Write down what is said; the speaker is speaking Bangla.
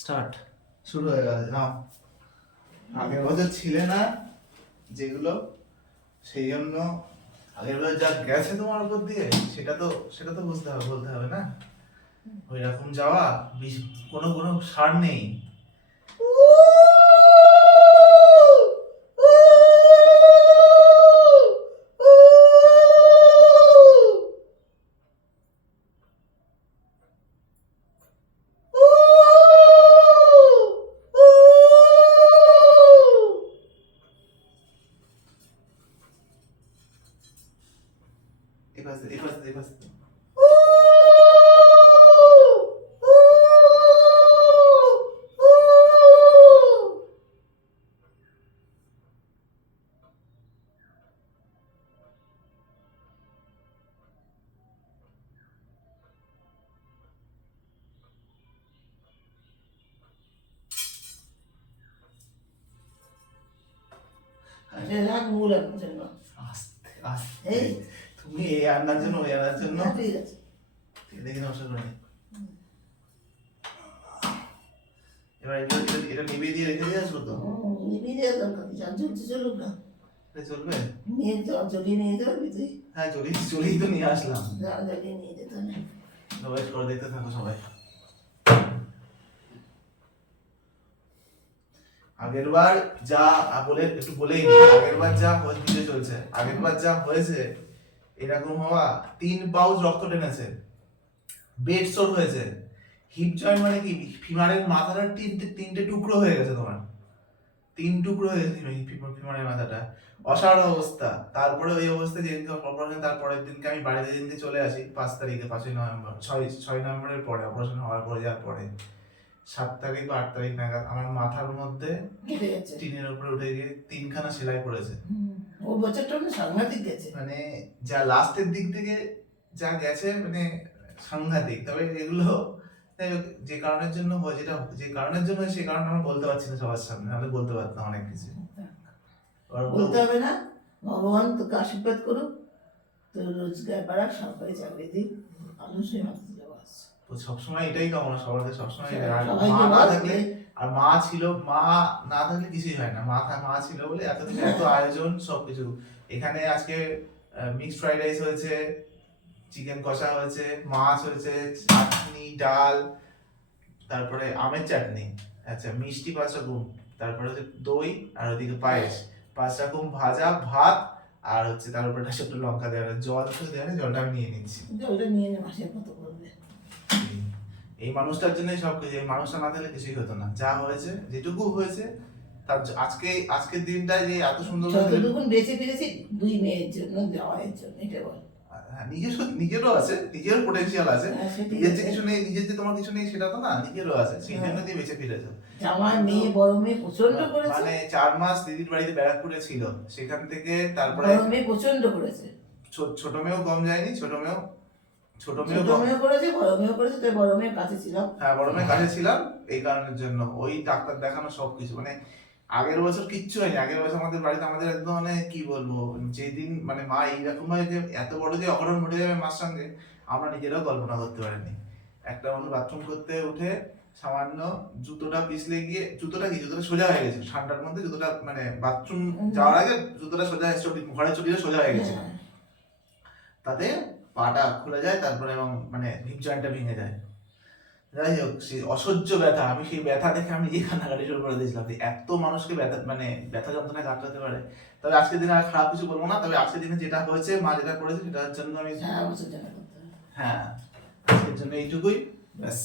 স্টার্ট শুরু হয়ে গেছে। নাও, আগের বছর ছিলে না যেগুলো, সেই জন্য আগের বছর যা গেছে তোমার উপর দিয়ে সেটা তো বুঝতে হবে, বলতে হবে না। ওই রকম যাওয়া কোনো কোনো সার নেই। এই পাশে রাগ মূল জন্য আস্তে আস্তে। এই তুমি এই আনার জন্য ওই আনার জন্য ঠিক আছে দেখি নষ্ট করে নি। এবার এটা নিভিয়ে দিয়ে রেখে দিয়ে আসবো তো? নিবি দিয়ে দরকার যা চলছে চলুক না, এটা চলবে? নিয়ে জ্বলিয়ে নিয়ে যেতে পারবি তুই? হ্যাঁ, চলেই তো নিয়ে আসলাম। জ্বালিয়ে নিয়ে যেতে না। ওয়েট করে দেখতে থাকো সবাই। আগেরবার যা বলেই নি, আগেরবার যা হয়েছে চলছে, আগেরবার যা হয়েছে এরকম হওয়া, 3 পাউচ রক্ত টেনেছে, বেড সোর হয়েছে, হিপ জয়েন্ট মানে কি ফিমারের মাথাটা তিনটে টুকরো হয়ে গেছে তোমার, 3 টুকরো হয়ে গেছে ফিমারের মাথাটা, অসাধারণ অবস্থা। তারপরে ওই অবস্থা যেদিনকে অপারেশন, তারপরের দিনকে আমি বাড়িতে যেদিনকে চলে আসি 5 তারিখে, 5ই নভেম্বর, 6 নভেম্বরের পরে অপারেশন হওয়ার পরে, যাওয়ার পরে 7 তারিখ বা 8 তারিখ নাগাদ আমার মাথার মধ্যে টিনের উপরে উঠে গিয়ে 3খানা সেলাই পড়েছে। ও বছরটা না সাংঘাতিক গেছে, মানে যা লাস্টের দিক থেকে যা গেছে মানে সাংঘাতিক। তবে এগুলো যে কারণের জন্য হয়, যে কারণের জন্য সে কারণে আমরা বলতে পারছি না সবার সামনে, নাহলে বলতে পারতাম অনেক কিছু। বলতে হবে না, ভগবান তোকে আশীর্বাদ করুক, তোর রোজগার বাড়াক, সরকারি চাকরি দিক, মানুষই মাত্র বাস। তো সবসময় এটাই কামনা সবার, সবসময় এটাই। আর সবাইকে মা না বল, থাকলে, আর মা ছিল, মা না থাকলে কিছুই হয় না। মা ছিল বলে এতদিন এত আয়োজন সবকিছু। এখানে আজকে মিক্সড ফ্রাইড রাইস হয়েছে, চিকেন কষা হয়েছে, মাছ হয়েছে, চাটনি, ডাল, তারপরে আমের চাটনি, আচ্ছা মিষ্টি 5 রকম, তারপরে হচ্ছে দই, আর ওদিকে পায়েস, 5 রকম ভাজা, ভাত, আর হচ্ছে তার উপরে ছোট্ট লঙ্কা দেওয়া, জল তো দেওয়া, জলটা আমি নিয়ে নিচ্ছি। জলটা নিয়ে নে, মাসের মতো করবে। এই মানুষটার জন্যই সবকিছু। এই মানুষটা না থাকলে কিছুই হতো না। যা হয়েছে, যেটুকু হয়েছে, তার আজকের দিনটা যে এত সুন্দর যতটুকু বেঁচে ফিরেছি 2 মেয়ের জন্য, দেওয়ার জন্য, এটা বল। নিজেরও আছে, নিজের পোটেনশিয়াল আছে, নিজের যে আছে। কিছু নেই, নিজের যে তোমার কিছু নেই সেটা তো না, নিজেরও আছে, সেই জন্য দিয়ে বেঁচে ফিরেছো। আমার মেয়ে, বড় মেয়ে প্রচন্ড করেছে, মানে 4 মাস দিদির বাড়িতে ব্যারাকপুরে ছিল, সেখান থেকে তারপরে বড় মেয়ে প্রচন্ড করেছে, ছোট মেয়েও কম যায়নি, ছোট মেয়েও করেছে, বড় মেয়েও করেছে। তাই বড় মেয়ের কাছে ছিলাম। হ্যাঁ, বড় মেয়ের কাছে ছিলাম এই কারণের জন্য, ওই ডাক্তার দেখানো সবকিছু। মানে আগের বছর কিচ্ছু হয়নি। আগের বছর আমাদের বাড়িতে আমাদের একদম মানে কি বলবো, যেদিন মানে মা এইরকম ভাবে যে এত বড় যে অঘটন ঘটে যাবে মার সঙ্গে, আমরা নিজেরাও কল্পনা করতে পারিনি। একটা মানুষ বাথরুম করতে উঠে সামান্য জুতোটা পিছলে গিয়ে, জুতোটা সোজা হয়ে গেছে ঠান্ডার মধ্যে, জুতোটা মানে বাথরুম যাওয়ার আগে জুতোটা সোজা ঘরে চটিটা সোজা হয়ে গেছে, তাতে পাটা খুলে যায়, তারপরে এবং মানে হিপ জয়েন্টটা ভেঙে যায়। যাই হোক, সেই অসহ্য ব্যথা, আমি সেই ব্যথা দেখে আমি নিজে কান্নাকাটি শুরু করে দিয়েছিলাম যে এত মানুষকে ব্যথা যন্ত্রণায় কাটাতে পারে। তবে আজকের দিনে আর খারাপ কিছু বলবো না। তবে আজকের দিনে যেটা হয়েছে, মা যেটা করেছে সেটার জন্য আমি, হ্যাঁ, আজকের জন্য এইটুকুই, ব্যাস।